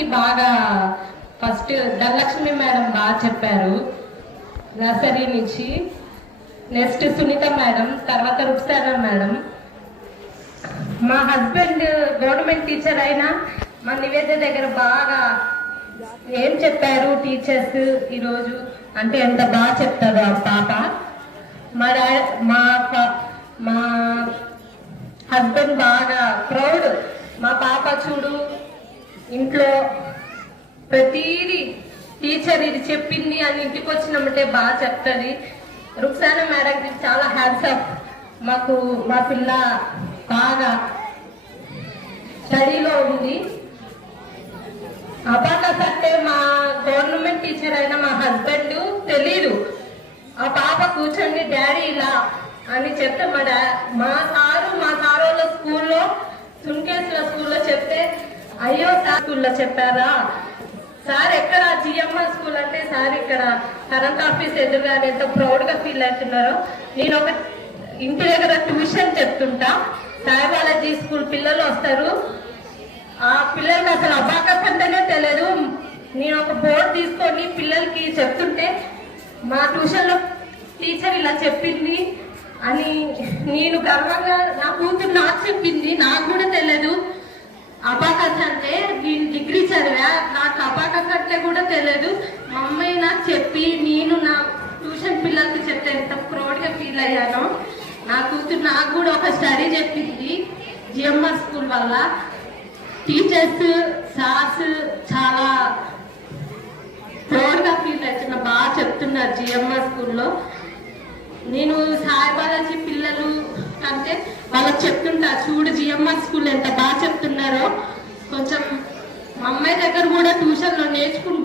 కి బాగా first Dhanalakshmi madam బాగా చెప్పారు నర్సరీ నుంచి. నెక్స్ట్ సునీత మేడం, తర్వాత రుక్సానా మేడం. మా హస్బెండ్ గవర్నమెంట్ టీచర్ అయినా మా నివేద్య దగ్గర బాగా ఏం చెప్పారు టీచర్స్ ఈరోజు అంటే ఎంత బాగా చెప్తారు ఆ పాప. మా హస్బెండ్ బాగా ప్రౌడ్. మా పాప చూడు ఇంట్లో ప్రతిదీ టీచర్ ఇది చెప్పింది అని ఇంటికి వచ్చినామంటే బాగా చెప్తుంది. రుక్సానా మేడంకి చాలా హ్యాండ్స్ అప్. మా పిల్ల బాగా స్టడీలో ఉంది. అబాకస్ అంటే మా గవర్నమెంట్ టీచర్ అయిన మా హస్బెండ్ తెలీదు. ఆ పాప కూర్చొని డాడీ ఇలా అని చెప్తే మా సారు వాళ్ళ స్కూల్లో సున్కేసుల స్కూల్లో చెప్తే అయ్యో సార్ స్కూల్లో చెప్పారా సార్, ఎక్కడ జిఎంఆర్ స్కూల్ అంటే సార్ ఇక్కడ కరెంట్ ఆఫీస్ ఎదురుగా ఎంతో ప్రౌడ్ గా ఫీల్ అవుతున్నారో. నేను ఒక ఇంటి దగ్గర ట్యూషన్ చెప్తుంటా. సాయిబాలాజీ స్కూల్ పిల్లలు వస్తారు. ఆ పిల్లలకి అసలు అబాకస్ అంటేనే తెలియదు. నేను ఒక బోర్డు తీసుకొని పిల్లలకి చెప్తుంటే మా ట్యూషన్ లో టీచర్ ఇలా చెప్పింది అని నేను గర్వంగా నా కూతురు నాకు చెప్పింది. నాకు కూడా తెలియదు అబాకస్ అంటే. నేను డిగ్రీ చదివా, నాకు అబాకస్ అంటే కూడా తెలియదు. మా అమ్మాయి నాకు చెప్పి నేను నా ట్యూషన్ పిల్లలకి చెప్తే ఎంత ప్రౌడ్ గా ఫీల్ అయ్యానో. నా కూతురు నాకు కూడా ఒక స్టడీ చెప్పింది జిఎంఆర్ స్కూల్ వల్ల. టీచర్స్ సార్స్ చాలా ప్రౌడ్ గా ఫీల్ అవుతున్నా, బాగా చెప్తున్నారు జిఎంఆర్ స్కూల్లో. నేను సాయిబాలాజీ పిల్లలు అంటే వాళ్ళకి చెప్తుంటా, చూడు జిఎంఆర్ స్కూల్ ఎంత బాగా చెప్తున్నారో. కొంచెం మా అమ్మాయి దగ్గర కూడా ట్యూషన్ లో నేర్చుకుంటున్నా.